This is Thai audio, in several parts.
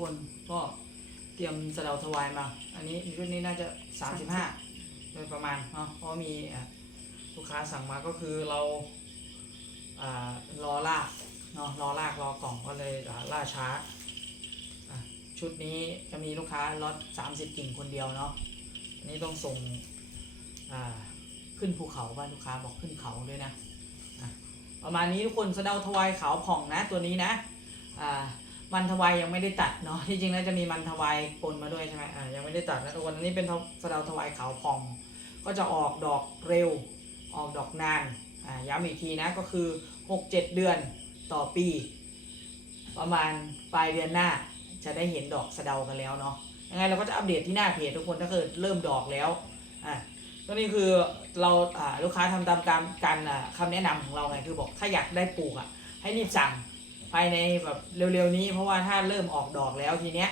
คนก็เตรียมสะเดาถวายมา อันนี้ชุดนี้น่าจะสามสิบห้าโดยประมาณเนาะเพราะมีอะลูกค้าสั่งมาก็คือเราอ่ารอลากเนาะรอลากรอกล่องก็เลยอ่าล่าช้าอะชุดนี้จะมีลูกค้าล็อตสามสิบกิ่งคนเดียวเนาะอันนี้ต้องส่งอ่าขึ้นภูเขาบ้านลูกค้าบอกขึ้นเขาด้วยนะอะประมาณนี้ทุกคนสะเดาถวายขาวผ่องนะตัวนี้นะ อ่า มันทวายยังไม่ได้ตัดเนาะที่จริงแล้วจะมีมันทวายปนมาด้วยใช่ไหมอ่ายังไม่ได้ตัดนะทุกคนอันนี้เป็นสะเดาทวายขาวพอง ก็จะออกดอกเร็ว ออกดอกนานอ่าย้ำอีกทีนะก็คือ 6-7 เดือนต่อปี ประมาณปลายเดือนหน้าจะได้เห็นดอกสะเดากันแล้วเนาะยังไงเราก็จะอัปเดตที่หน้าเพจทุกคนถ้าเกิดเริ่มดอกแล้วอะก็นี่คือเราอ่าลูกค้าทำตามการการอ่าคำแนะนำของเราไงคือบอกถ้าอยากได้ปลูกอะให้รีบสั่ง ภายในแบบเร็วๆนี้ เพราะว่าถ้าเริ่มออกดอกแล้วทีเนี้ย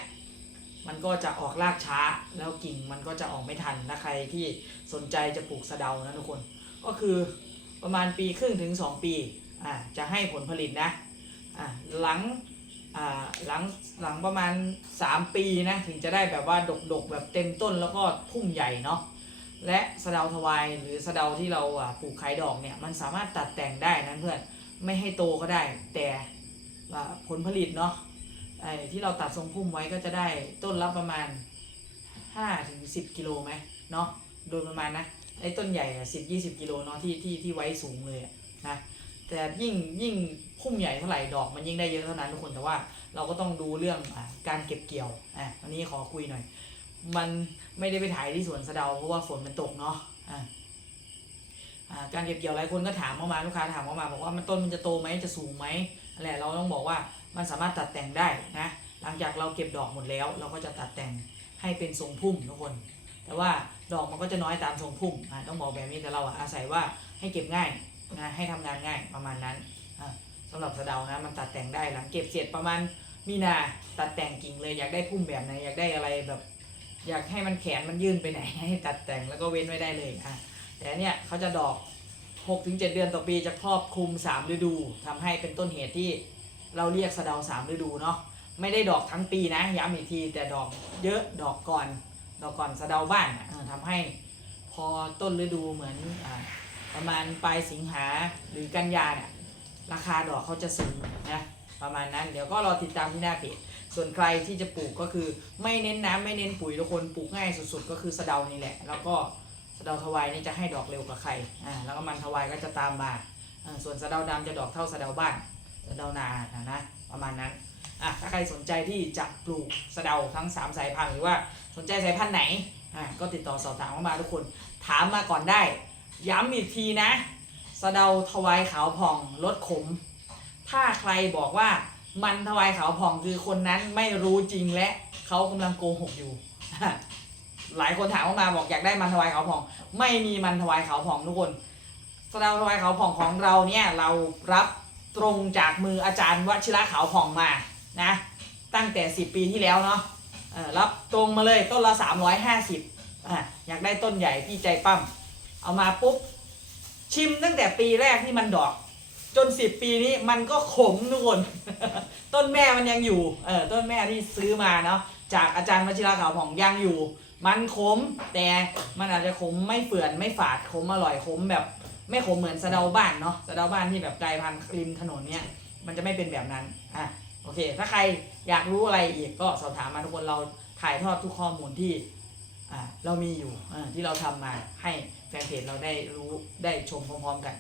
มันก็จะออกรากช้าแล้วกิ่งมันก็จะออกไม่ทันนะใครที่สนใจจะปลูกสะเดานะทุกคน ก็คือประมาณปีครึ่งถึง 2 ปีอ่าจะให้ผลผลิตนะอ่าหลังอ่าหลังหลังประมาณ 3 ปีนะถึงจะได้แบบว่าดกๆแบบเต็มต้นแล้วก็พุ่มใหญ่เนาะและสะเดาทวายหรือสะเดาที่เราอ่าปลูกขายดอกเนี่ยมันสามารถตัดแต่งได้นะเพื่อนไม่ให้โตก็ได้ แต่ ผลผลิตเนาะไอ้ที่เราตัดทรงพุ่มไว้ก็จะได้ต้นละประมาณ5ถึง10กิโลไหมเนาะโดยประมาณนะไอ้ต้นใหญ่อะ10 20กิโลเนาะที่ที่ที่ไว้สูงเลยนะแต่ยิ่งยิ่งพุ่มใหญ่เท่าไหร่ดอกมันยิ่งได้เยอะเท่านั้นทุกคนแต่ว่าเราก็ต้องดูเรื่องอการเก็บเกี่ยวอะอันนี้ขอคุยหน่อย มันไม่ได้ไปถ่ายที่สวนสะเดาเพราะว่าฝนมันตกเนาะอะอ่าการเก็บเกี่ยวหลายคนก็ถามเข้ามาลูกค้าถามเข้ามาบอกว่ามันต้นมันจะโตไหมจะสูงไหม แหละเราต้องบอกว่ามันสามารถตัดแต่งได้นะหลังจากเราเก็บดอกหมดแล้ว เราก็จะตัดแต่งให้เป็นทรงพุ่มทุกคน แต่ว่าดอกมันก็จะน้อยตามทรงพุ่มอะต้องบอกแบบนี้แต่เราอะอาศัยว่าให้เก็บง่ายนะให้ทำงานง่ายประมาณนั้นอะสำหรับสะเดานะมันตัดแต่งได้หลังเก็บเสร็จประมาณมีนาตัดแต่งกิ่งเลยอยากได้พุ่มแบบไหนอยากได้อะไรแบบ อยากให้มันแขนมันยื่นไปไหนให้ตัดแต่งแล้วก็เว้นไว้ได้เลยอะแต่เนี่ยเขาจะดอก 6-7ถึงเดือนต่อปีจะครอบคลุม 3 ฤดูทำให้เป็นต้นเหตุที่เราเรียกสะเดา3ฤดูเนาะไม่ได้ดอกทั้งปีนะย้ำอีกทีแต่ดอกเยอะดอกก่อน ดอกก่อนสะเดาบ้านอะเออทำให้พอต้นฤดูเหมือนอประมาณปลายสิงหาหรือกันยาเนี่ยราคาดอกเขาจะสูงนะประมาณนั้น เดี๋ยวก็รอติดตามที่หน้าเพจส่วนใครที่จะปลูกก็คือไม่เน้นน้ำไม่เน้นปุ๋ยทุกคนปลูกง่ายสุดๆ ก็คือสะเดานี่แหละ แล้วก็ สะเดาทวายนี่จะให้ดอกเร็วกว่าใครอ่าแล้วก็มันทวายก็จะตามมาส่วนสะเดาดำจะดอกเท่าสะเดาบ้านสะเดานานะนะประมาณนั้นอะถ้าใครสนใจที่จะปลูกสะเดาทั้ง 3 สายพันธุ์หรือว่าสนใจสายพันธุ์ไหนอ่าก็ติดต่อสอบถามเข้ามาทุกคน ถามมาก่อนได้ ย้ำอีกทีนะสะเดาทวายขาวผ่องลดขม ถ้าใครบอกว่ามันทวายขาวผ่องคือคนนั้นไม่รู้จริงและเขากำลังโกหกอยู่ หลายคนถามเข้ามาบอกอยากได้มันทวายเขาผ่อง ไม่มีมันทวายเขาผ่องทุกคนสะเดาทวายเขาผ่องของเราเนี่ยเรารับตรงจากมืออาจารย์วชิระเขาผ่องมานะ ตั้งแต่ 10 ปีที่แล้วเนาะรับตรงมาเลยต้นละ 350อะอยากได้ต้นใหญ่พี่ใจปั้มเอามาปุ๊บชิมตั้งแต่ปีแรกที่มันดอก จน 10 ปีนี้มันก็ขมทุกคน ต้นแม่มันยังอยู่เออต้นแม่ที่ซื้อมาเนาะจากอาจารย์วชิระขาวผ่องยังอยู่ มันขมแต่มันอาจจะขมไม่เฟื่อนไม่ฝาดขมอร่อยขมแบบ ไม่ขมเหมือนสะเดาบ้านเนาะสะเดาบ้านที่แบบกลายพันธุ์ริมถนนเนี่ยมันจะไม่เป็นแบบนั้นอะโอเค ถ้าใครอยากรู้อะไรอีกก็สอบถามมาทุกคนเราถ่ายทอดทุกข้อมูลที่อ่าเรามีอยู่อ่าที่เราทำมาให้แฟนเพจเราได้รู้ได้ชมพร้อมๆกัน